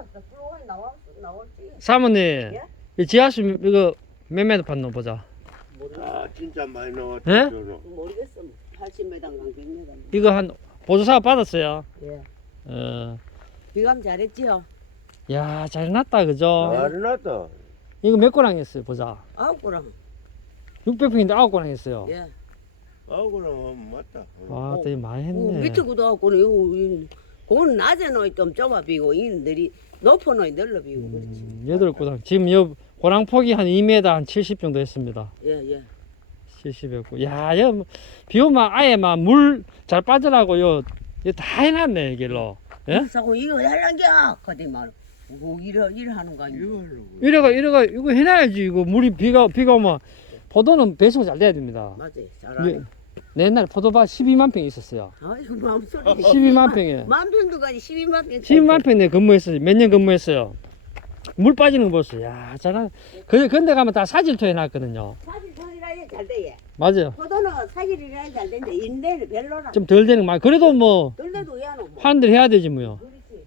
나올지. 사모님, 예? 이 지하수 이거 몇 메다 봤노 보자. 아 진짜 많이 나왔다. 예? 모르겠어. 80m인가 100m. 이거 한 보조사 받았어요. 예. 비감 잘했지요? 야, 잘 났다, 그죠? 잘 났다. 이거 몇 고랑 했어요, 보자. 9고랑. 600평인데 9고랑 했어요. 예. 아우그럼 맞다. 와, 되게 많이 했네. 밑에 구도 9고는 그건 낮에 놓이 좀 좁아 비고 이들이 높은 놓이 넓어 비고 그렇지. 8고랑. 지금 요 고랑 폭이 한 2m 한 70 정도 했습니다. 예, 예. 70였고. 야, 여, 비 오면 아예 막 물 잘 빠져나고 요, 다 해놨네, 이길로. 예? 자꾸 이거 할란겨 거짓말. 뭐 일하는 거 아니야? 이거 하려고. 이래가, 이거 해놔야지. 이거 물이 비가 오면 포도는 배수가 잘 돼야 됩니다. 맞지. 잘하네. 내 옛날에 포도밭 12만 평 있었어요. 아이고 마음소리. 12만 평에. 만 평도 가지 12만 평. 12만 평에 근무했어요. 몇 년 근무했어요. 물 빠지는 거 보세요. 야, 잘하. 근데 가면 다 사질토 해놨거든요. 사실이라 잘 돼. 맞아요. 포도는 사실이라 잘 되는데 인내는 별로라. 좀 덜 되는 거. 그래도 뭐, 덜래도 왜 안 오고? 하는 대로 해야 되지 뭐요. 그렇지.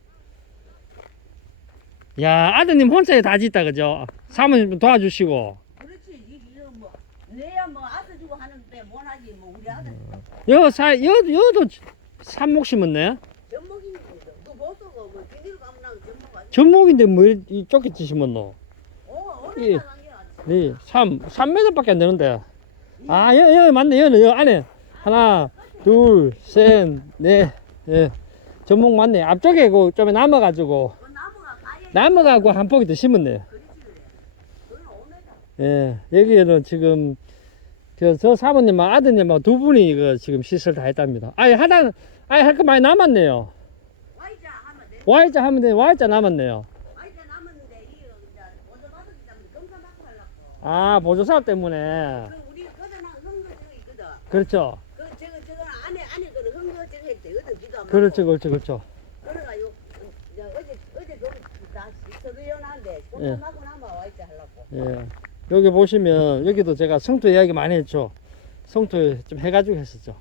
야, 아드님 혼자 다 짓다, 그죠? 사모님 좀 도와주시고. 그렇지. 이거 뭐 내야 뭐 아들 주고 하는데 못 하지 뭐 우리 아들. 여도 삽목 심었네? 전목이니 너 보소고 뭐 비닐 가면 전목 아니. 전목인데 뭐, 이 쫓기지 심었노? 예. 오늘 한게 아니지. 네, 3m 밖에 안 되는데. 아, 여기 맞네. 여기 안에. 하나, 둘, 셋, 넷, 예. 전목 맞네. 앞쪽에 좀 남아가지고. 나무가 가야 남아가고 한 포기 더 심었네. 그렇지 그래. 그건 5m. 예. 여기에는 지금, 저 사모님하고 아드님하고 두 분이 이거 지금 시설 다 했답니다. 아예 할 거 많이 남았네요. Y자 하면 돼. Y자 하면 돼. Y자 남았네요. Y자 남았는데 이거 이제 먼저 받았기 때문에 검사 받고 하려고. 아, 보조사업 때문에. 그 우리 거기는 흥거 저거 있거든. 그렇죠. 저거 안에 거는 흥거 저거 했대. 어디 비도 안 그렇죠, 맞고. 그렇죠. 그래가지고 이제 어제 좀다 서두연한데 검사 예. 받고 나면 Y자 하려고. 예. 여기 보시면, 여기도 제가 성토 이야기 많이 했죠. 성토 좀 해가지고 했었죠.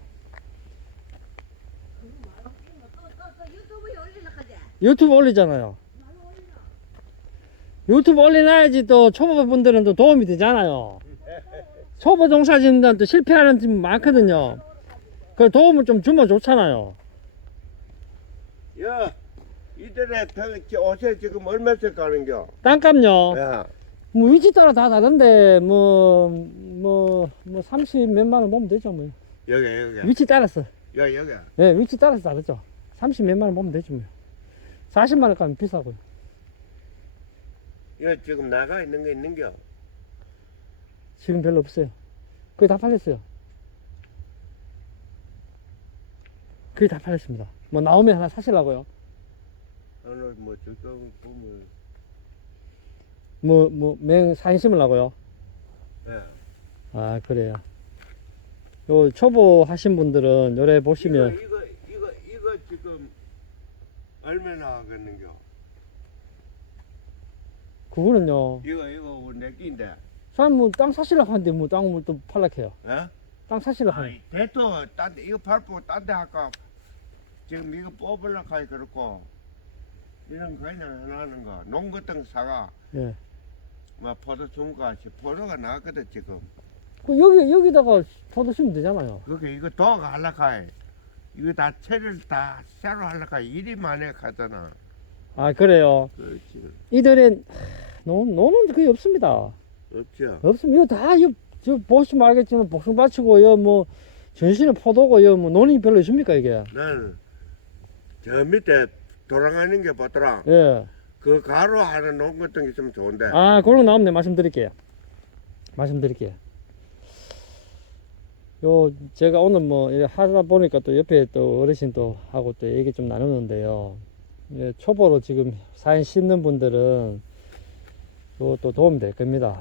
또 유튜브에 올리나 하지. 유튜브 올리잖아요. 유튜브 올려놔야지 또 초보분들은 또 도움이 되잖아요. 초보 종사 짓는 또 실패하는 집 많거든요. 그 도움을 좀 주면 좋잖아요. 야, 이들의 옷에 지금 얼마씩 가는겨? 땅값요. 야, 뭐 위치 따라 다 다른데 뭐 30 몇만 원 보면 되죠 뭐. 여기. 위치 따라서. 여기. 예, 위치 따라서 다르죠. 30 몇만 원 보면 되죠 뭐. 40만 원 가면 비싸고요. 이거 지금 나가 있는 거 있는겨? 지금 별로 없어요. 거의 다 팔렸어요. 거의 다 팔렸습니다. 뭐 나오면 하나 사시려고요. 오늘 뭐 저쪽 보면 사인 심으려고요. 예. 아, 그래요. 요 초보 하신 분들은 요래 보시면 이거 지금 얼마나 하겠는겨? 그거는요. 이거 내끼인데. 사람 뭐 땅 사시려고 하는데 뭐 땅을 또 팔락해요. 어? 땅 사시려고 하는. 대토 딴데 이거 밟고 딴 데 할까? 지금 이거 뽑으려고 하니 그렇고 이런 거 그냥 하는 거 농것등 사가 예. 뭐 포도 중가 포도가 나왔거든 지금. 그 여기다가 포도 심으면 되잖아요. 그게 이거 도가 하려고 해. 이거 다 채를 다 새로 하려고 해. 일이 많이 가잖아. 아, 그래요. 그렇지. 이들은 노는 거의 없습니다. 없죠. 없습니다. 이거 다, 저 보시면 알겠지만 복숭밭이고, 뭐, 전신은 포도고, 뭐, 논이 별로 있습니까, 이게? 나는 저 밑에 돌아가는 게 보더라. 예. 그 가로 하는 농 같은 게 있으면 좋은데. 아, 그런 거 나오면 말씀드릴게요. 제가 오늘 뭐, 이렇게 하다 보니까 또 옆에 또 어르신 또 하고 또 얘기 좀 나누는데요. 예, 초보로 지금 사인 심는 분들은 또 도움이 될 겁니다.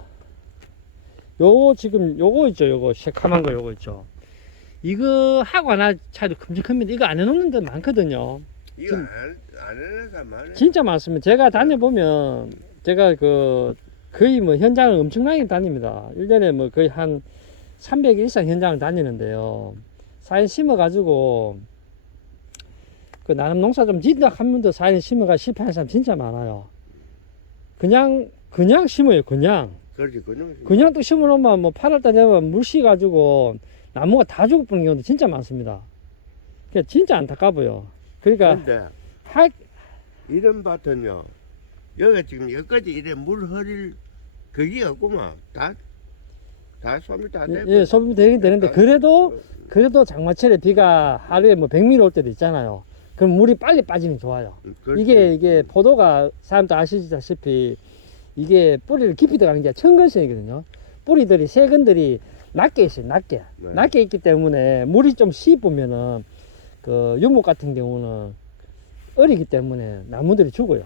요거 있죠, 요거 새카만 거 요거 있죠. 이거 하고 하나 차이도 큼직합니다. 이거 안 해놓는 데 많거든요. 이거 안 해는 사람 진짜 많습니다. 제가 다녀보면 제가 거의 뭐 현장을 엄청나게 다닙니다. 1년에 뭐 거의 한 300일 이상 현장을 다니는데요. 사인 심어가지고 그 나름 농사 좀 짓다 한 번도 사인 심어가 실패한 사람 진짜 많아요. 그냥 심어요. 그렇지 그냥 그냥 또 심어놓으면 뭐 8월달 되면 물씨 가지고 나무가 다 죽어버리는 경우도 진짜 많습니다. 그러니까 진짜 안타까워요. 그러니까 근데 할 이런 밭은요 여기가 지금 여기까지 이래 물 흐릴 그게 없구만 다 소멸 다 예, 되고 예, 소비 되긴 되는데 그래도 장마철에 비가 하루에 뭐 100mm 올 때도 있잖아요. 그럼 물이 빨리 빠지면 좋아요. 그렇지. 이게 포도가 사람도 아시다시피 이게 뿌리를 깊이 들어가는 게 천근성이거든요. 뿌리들이 세근들이 낮게 있어요. 낮게 네. 낮게 있기 때문에 물이 좀 씹으면은 그 유목 같은 경우는 어리기 때문에 나무들이 죽어요.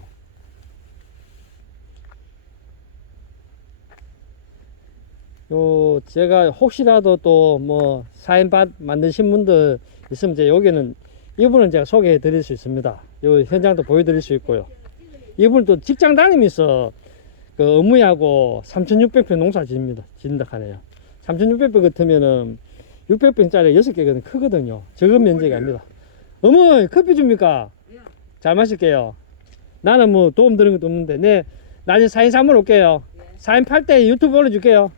요 제가 혹시라도 또 뭐 사인밭 만드신 분들 있으면 이제 여기는 이분은 제가 소개해 드릴 수 있습니다. 요 현장도 보여드릴 수 있고요. 이분은 또 직장 다니면서 그 어머니하고 3,600평 농사 짓는다 하네요. 3,600평 같으면은 600평짜리 6개거든 크거든요. 적은 면적이 아닙니다. 어머니 커피 줍니까? 잘 마실게요. 나는 뭐 도움 드는 것도 없는데 네 나중에 사인 한번 올게요. 사인 팔 때 유튜브 올려줄게요.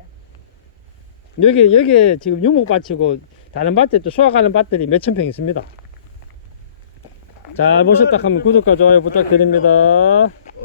여기 지금 유목밭이고 다른 밭에 또 수확하는 밭들이 몇천 평 있습니다. 잘 보셨다 하면 구독과 좋아요 부탁드립니다.